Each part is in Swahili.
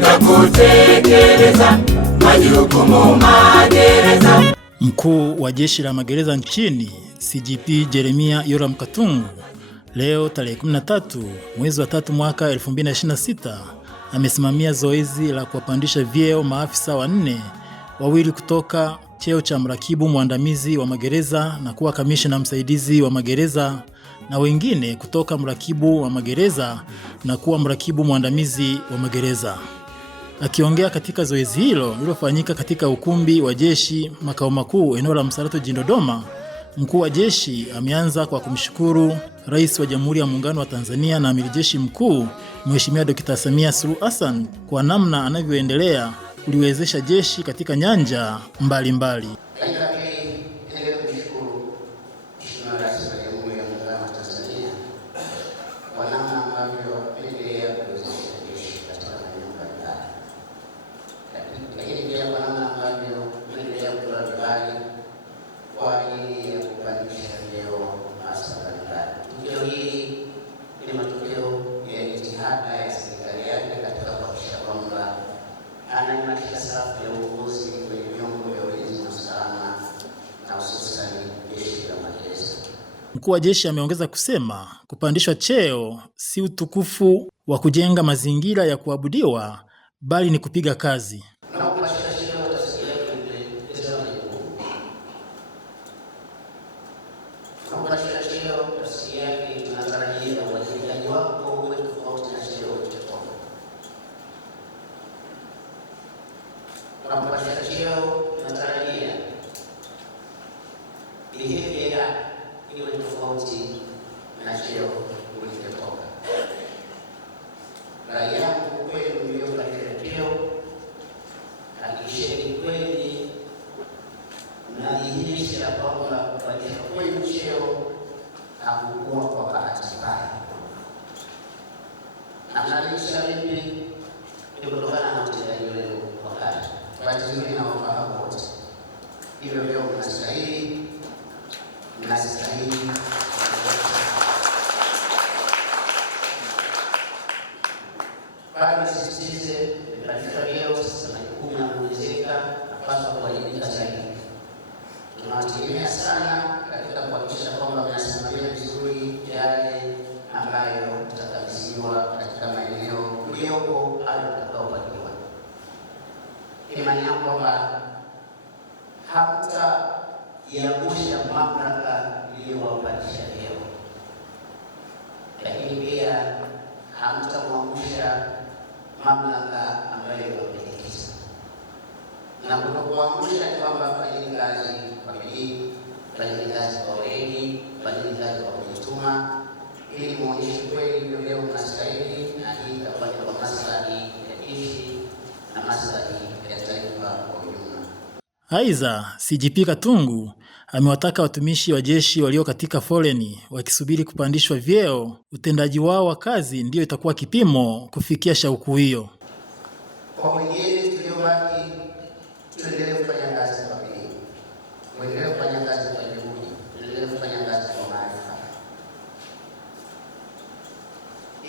katika kutekeleza majukumu magereza. Mkuu wa Jeshi la Magereza nchini CGP Jeremia Yoram Katungu leo tarehe 13 mwezi wa 3 mwaka 2026 amesimamia zoezi la kuwapandisha vyeo maafisa 4, wawili kutoka cheo cha mrakibu mwandamizi wa magereza na kuwa kamishna msaidizi wa magereza na wengine kutoka mrakibu wa magereza na kuwa mrakibu mwandamizi wa magereza. Akiongea katika zoezi hilo lililofanyika katika ukumbi wa jeshi makao makuu eneo la Msalato jijini Dodoma, mkuu wa jeshi ameanza kwa kumshukuru Rais wa Jamhuri ya Muungano wa Tanzania na Amiri Jeshi Mkuu Mheshimiwa Dr. Samia Suluhu Hassan kwa namna anavyoendelea kuliwezesha jeshi katika nyanja mbalimbali. Mkuu wa jeshi ameongeza kusema kupandishwa cheo si utukufu wa kujenga mazingira ya kuabudiwa, bali ni kupiga kazi. Tunategemea sana katika kuhakikisha kwamba mnasimamia vizuri yale ambayo tutakabidhiwa katika maeneo mliopo au tutakaopatiwa. Imani yangu kwamba hamtaiangusha mamlaka iliyowapandisha leo, lakini pia hamtamwangusha mamlaka ambayo iwapelekeza. Na kutokuangusha ni kwamba fanyeni kazi kwa bidii, fanyeni kazi kwa weledi, fanyeni kazi kwa kujituma, ili muonyeshe kweli hivyo leo mnastahili, na hii itakuwa ni kwa maslahi ya nchi na maslahi ya taifa kwa ujumla. Aidha, CGP Katungu amewataka watumishi wa jeshi walio katika foleni wakisubiri kupandishwa vyeo, utendaji wao wa kazi ndio itakuwa kipimo kufikia shauku hiyo. Kwa wengine tuliobaki, tuendelee kufanya kazi kwa bidii, tuendelee kufanya kazi kwa juhudi, tuendelee kufanya kazi kwa maarifa,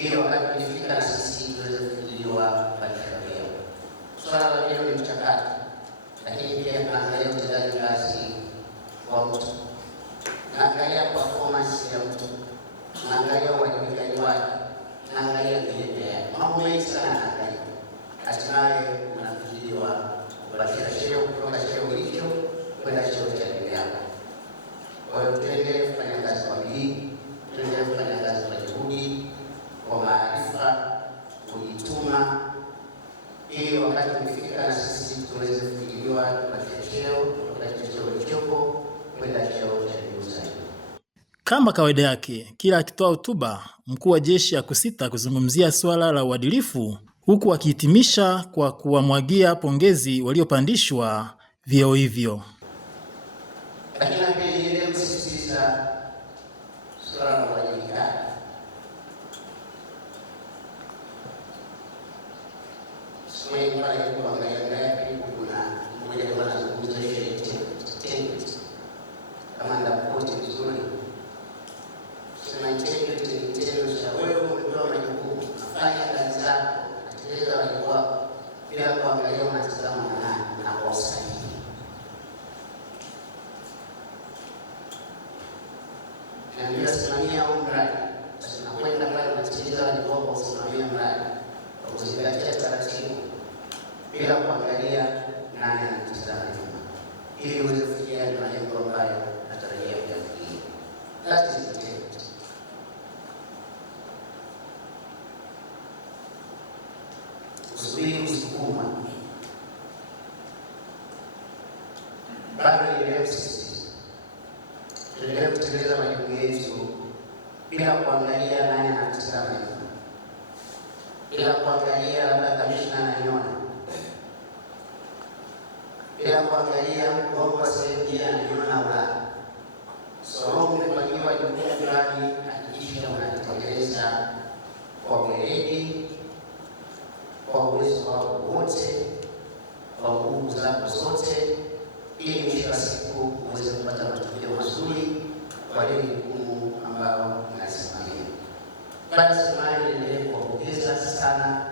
ili wakati ukifika na sisi tuweze kujiliwa kupandishwa vyeo. Swala la vyeo ni mchakato, lakini pia tunaangalia utendaji kazi wa mtu, tunaangalia performance ya mtu, tunaangalia uwajibikaji wake, tunaangalia mienendo yake, mambo mengi sana tunaangalia. Hatimaye unakujiliwa kupandishwa cheo kutoka cheo hicho kwenda cheo cha juu yako. Kwa hiyo tuendelee kufanya kazi kwa bidii, tuendelee kufanya kazi kwa juhudi, kwa maarifa, kujituma, ili wakati ukifika na sisi tuweze kujiliwa kupandishwa cheo kutoka cheo kilichopo kwenda cheo cha juu zaidi. Kama kawaida yake, kila akitoa hotuba, mkuu wa jeshi hakusita kuzungumzia swala la uadilifu, huku akihitimisha kwa kuwamwagia pongezi waliopandishwa vyeo hivyo. Lakini pia kusisitiza swala la uwajibikaji. Sio pale kuangalia kuna mmoja kwa anazungumza integrity. Kama ndapoti vizuri. Sema integrity ni kitendo cha wewe umepewa majukumu, fanya kazi zako, tekeleza wajibu wako, bila kuangalia nani anatazama nyuma, ili uweze kufikia malengo ambayo natarajia kuyafikia. That is the intent. Usubiri kusukuma. Bado ile sisi tuendelee kutekeleza majukumu yetu bila kuangalia nani anatazama nyuma, bila kuangalia labda kamishna ananiona, bila kuangalia mkuu wa sehemu ananiona au la. Somo umepangiwa jukumu fulani, hakikisha unalitekeleza kwa weledi, kwa uwezo wako wote, kwa nguvu zako zote, ili mwisho wa siku uweze kupata matokeo mazuri kwa ile jukumu ambalo unasimamia. Basi niendelee kuwapongeza sana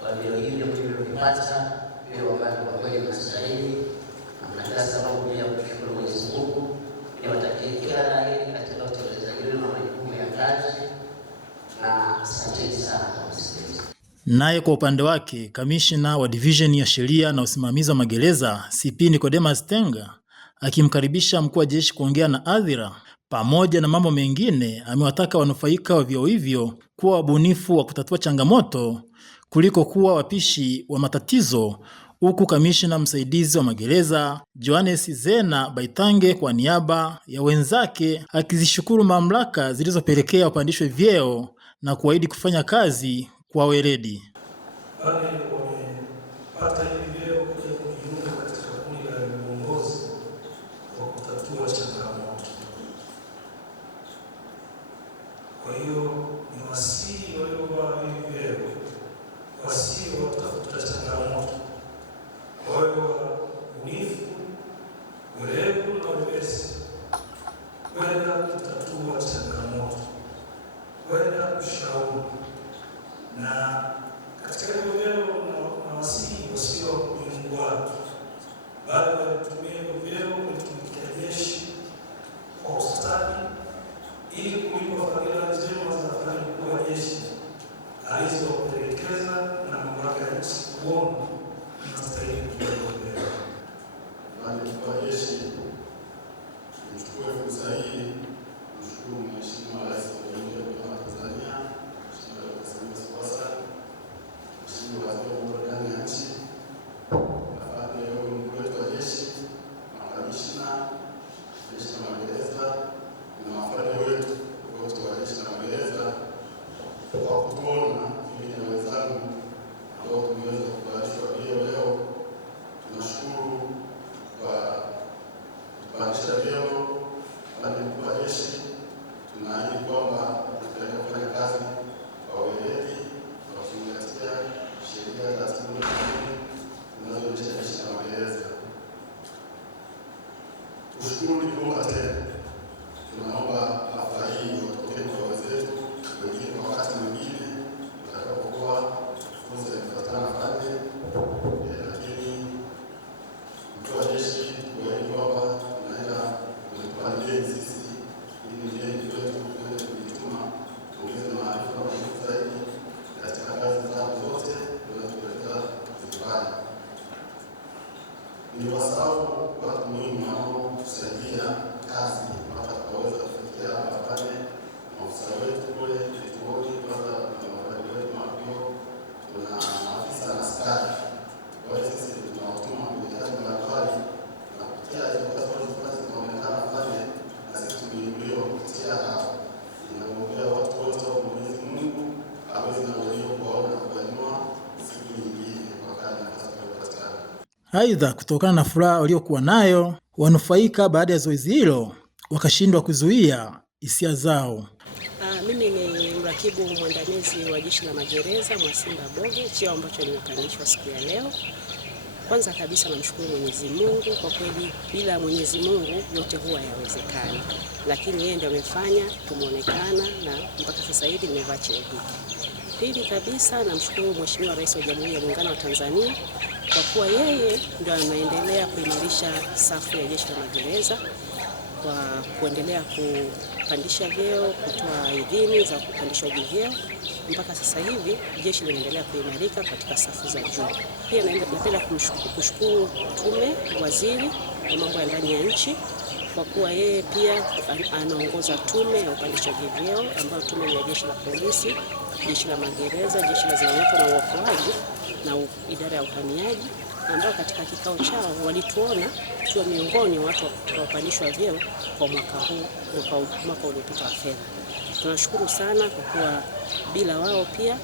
kwa vile hivyo mlivyopata, vile ambavyo kwa kweli mnastahili, na mna sababu ya kushukuru Mwenyezi Mungu. Niwatakie kila la heri katika utekelezaji wenu wa majukumu ya kazi, na asanteni sana kwa kusikiliza. Naye kwa upande wake, kamishna wa division ya sheria na usimamizi wa magereza CP Nicodemus Tenga, akimkaribisha mkuu wa jeshi kuongea na hadhira pamoja na mambo mengine, amewataka wanufaika wa vyeo hivyo kuwa wabunifu wa kutatua changamoto kuliko kuwa wapishi wa matatizo, huku kamishna msaidizi wa magereza Johannes Zena Baitange kwa niaba ya wenzake akizishukuru mamlaka zilizopelekea wapandishwe vyeo na kuahidi kufanya kazi kwa weledi. Wale wamepata hivi vyeo kuja kujiunga katika kundi la uongozi wa kutatua changamoto. Kwa hiyo ni wasii waliovaa hivi vyeo, wasii watafuta changamoto, wawe wabunifu, werevu na wepesi kwenda kutatua changamoto, kwenda kushauri. Na katika hivyo vyeo na wasii wasio Mungu watu, bali walitumia hivyo vyeo kutumikia jeshi kwa ustadi, ili kulipa fadhila njema za afande mkuu wa jeshi alizowapelekeza na mamlaka ya nchi kuona inastahili kuendelea. Afande mkuu wa jeshi, nichukue fursa hii kumshukuru Mheshimiwa Rais wa Jamhuri ya Muungano wa Tanzania, Mheshimiwa Dkt. Samia Suluhu Hassan, Mheshimiwa Waziri wa Mambo ya Ndani ya Nchi, afande mkuu wetu wa jeshi, makamishna, jeshi la magereza na afande wetu wote wa jeshi la magereza, kwa kutuona mimi na wenzangu ambao tumeweza kupandishwa vyeo leo. Tunashukuru kwa kupandisha vyeo afande mkuu wa jeshi. Tunaahidi kwamba tutaendelea kufanya kazi kwa weledi, kwa kuzingatia sheria, taratibu na kanuni zinazoendesha jeshi la magereza. Kushukuru ni kuomba tena. Tunaomba hafla hii watokee kwa wenzetu wengine kwa wakati mwingine utakapokuwa fursa imefuatana pale, lakini mkuu wa jeshi kuahidi kwamba tunaenda kutupangieni sisi ili njeni kwetu tuweze kujituma, tuongeze maarifa na ujuzi zaidi katika kazi zao zote tunazopeleka kuzifanya. Ni wasahau watu muhimu wanaotusaidia kazi mpaka tukaweza kufikia hapa pale, maafisa wetu kule vituoni, kwanza na marafiki wetu mapio, tuna maafisa na askari. Kwa hiyo sisi tunawatuma kwenye kazi mbalimbali na kupitia hizo kazi ambazo zinaonekana pale, na sisi tumeinuliwa kupitia hapa. Inaombea watu wote wa Mwenyezi Mungu aweze na walio kuwaona na kuwainua siku nyingine wakati nafasi inapatikana. Aidha, kutokana na furaha waliokuwa nayo wanufaika baada ya zoezi hilo, wakashindwa kuzuia hisia zao. Mimi ni mrakibu mwandamizi wa jeshi la magereza Mwasimba Boge, cheo ambacho nimepandishwa siku ya leo. Kwanza kabisa namshukuru Mwenyezi Mungu, kwa kweli bila Mwenyezi Mungu yote huwa yawezekani. Lakini yeye ndiye amefanya tumeonekana na mpaka sasa hivi nimevaa cheo hiki. Pili kabisa namshukuru Mheshimiwa Rais wa Jamhuri ya Muungano wa Tanzania kwa kuwa yeye ndio anaendelea kuimarisha safu ya jeshi la magereza. kwa kuendelea kupandisha vyeo, kutoa idhini za kupandishwaji vyeo. Mpaka sasa hivi jeshi linaendelea kuimarika katika safu za juu. Pia napenda kushukuru tume, waziri wa mambo ya ndani ya nchi, kwa kuwa yeye pia anaongoza tume ya upandishaji vyeo ambayo tume ya jeshi la polisi, jeshi la magereza, jeshi la zimamoto na uokoaji na idara ya uhamiaji, ambao katika kikao chao walituona tuwe miongoni watu wapandishwa vyeo kwa mwaka uliopita wa fedha. Tunashukuru sana kwa kuwa bila wao pia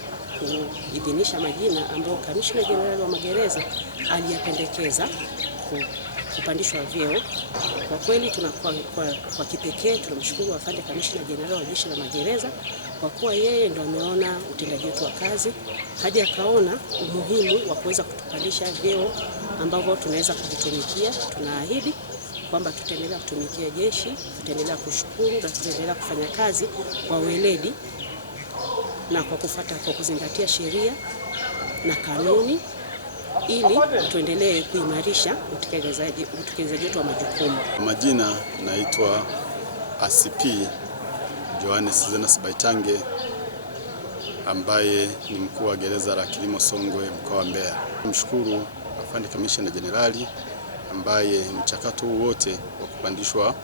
kuidhinisha majina ambayo Kamishna Jenerali wa Magereza aliyapendekeza kupandishwa vyeo. Kwa kweli tunakuwa kwa kipekee tunamshukuru afande Kamishna Jenerali wa Jeshi la Magereza kwa kuwa yeye ndo ameona utendaji wetu wa kazi hadi akaona umuhimu wa kuweza kutupandisha vyeo ambavyo tunaweza kuvitumikia. Tunaahidi kwamba tutaendelea kutumikia jeshi, tutaendelea kushukuru na tutaendelea kufanya kazi kwa weledi na kwa kuzingatia sheria na kanuni ili tuendelee kuimarisha utekelezaji wetu wa majukumu. Majina naitwa ACP Johannes Zenas Baitange ambaye ni mkuu wa gereza la Kilimo Songwe mkoa wa Mbeya. Mshukuru afande Kamishna Jenerali ambaye mchakato wote wa kupandishwa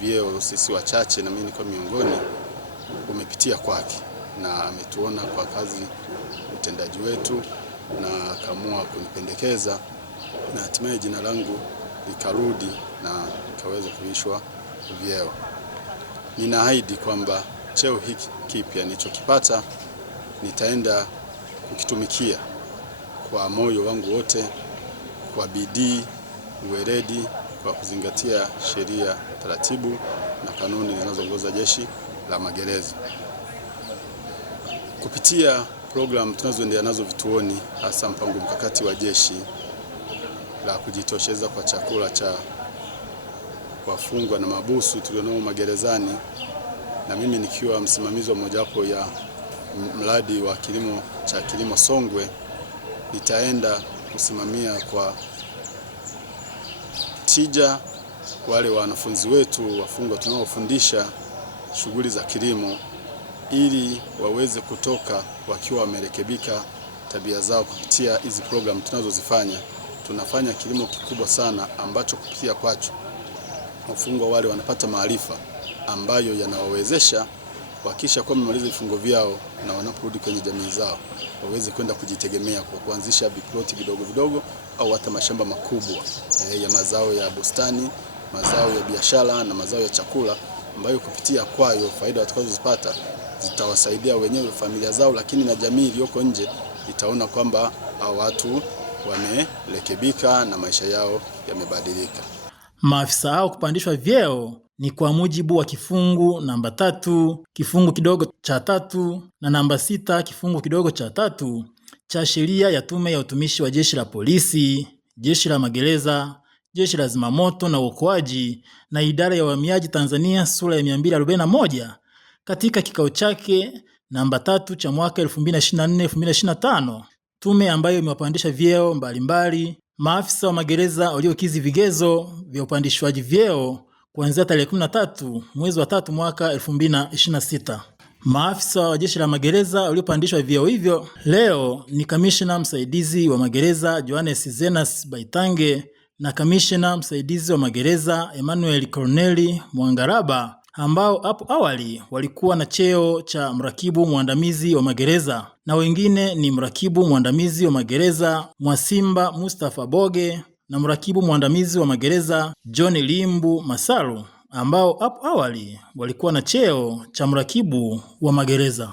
vyeo sisi wachache na mimi niko miongoni umepitia kwake na ametuona kwa kazi utendaji wetu na akaamua kunipendekeza na hatimaye jina langu likarudi na nikaweza kuishwa vyeo. Ninaahidi kwamba cheo hiki kipya nilichokipata nitaenda kukitumikia kwa moyo wangu wote, kwa bidii, uweledi, kwa kuzingatia sheria, taratibu na kanuni zinazoongoza jeshi la magereza. Kupitia program tunazoendelea nazo vituoni, hasa mpango mkakati wa jeshi la kujitosheza kwa chakula cha wafungwa na mabusu tulionao magerezani, na mimi nikiwa msimamizi wa mojawapo ya mradi wa kilimo Songwe, nitaenda kusimamia kwa tija wale wanafunzi wetu wafungwa tunaofundisha shughuli za kilimo ili waweze kutoka wakiwa wamerekebika tabia zao. Kupitia hizi program tunazozifanya, tunafanya kilimo kikubwa sana ambacho kupitia kwacho wafungwa wale wanapata maarifa ambayo yanawawezesha wakisha kwa wamemaliza vifungo vyao na wanaporudi kwenye jamii zao waweze kwenda kujitegemea kwa kuanzisha viploti vidogo vidogo au hata mashamba makubwa ya mazao ya bustani, mazao ya biashara na mazao ya chakula, ambayo kupitia kwayo faida watakazozipata zitawasaidia wenyewe, familia zao, lakini na jamii iliyoko nje itaona kwamba hao watu wamerekebika na maisha yao yamebadilika. Maafisa hao kupandishwa vyeo ni kwa mujibu wa kifungu namba 3 kifungu kidogo cha 3 na namba 6 kifungu kidogo cha 3 cha sheria ya Tume ya Utumishi wa Jeshi la Polisi, Jeshi la Magereza, Jeshi la Zimamoto na Uokoaji na Idara ya Uhamiaji Tanzania sura ya 241 katika kikao chake namba 3 cha mwaka 2024-2025. Tume ambayo imewapandisha vyeo mbalimbali maafisa wa magereza waliokidhi vigezo vya upandishwaji vyeo kuanzia tarehe 13 mwezi wa 3 mwaka 2026. Maafisa wa jeshi la magereza waliopandishwa vyeo hivyo leo ni Kamishna msaidizi wa magereza Johannes Zenas Baitange na Kamishna msaidizi wa magereza Emmanuel Corneli Mwangaraba, ambao hapo awali walikuwa na cheo cha mrakibu mwandamizi wa magereza, na wengine ni mrakibu mwandamizi wa magereza Mwasimba Mustafa Boge na mrakibu mwandamizi wa magereza John Limbu Masalu, ambao hapo awali walikuwa na cheo cha mrakibu wa magereza.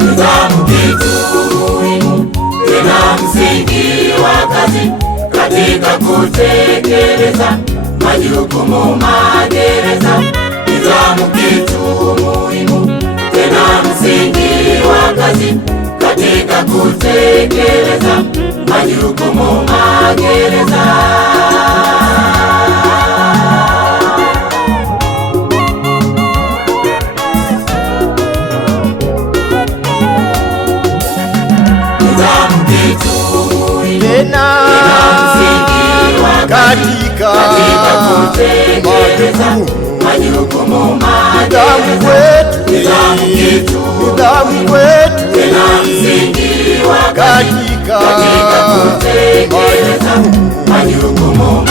Nidhamu kitu muhimu tena msingi wa kazi katika kutekeleza majukumu magereza. Nidhamu kitu muhimu tena msingi wa kazi katika kutekeleza majukumu magereza. Nidhamu kitu muhimu tena msingi wa kazi katika kutekeleza majukumu magereza. Nidhamu kitu muhimu tena msingi wa kazi katika kutekeleza majukumu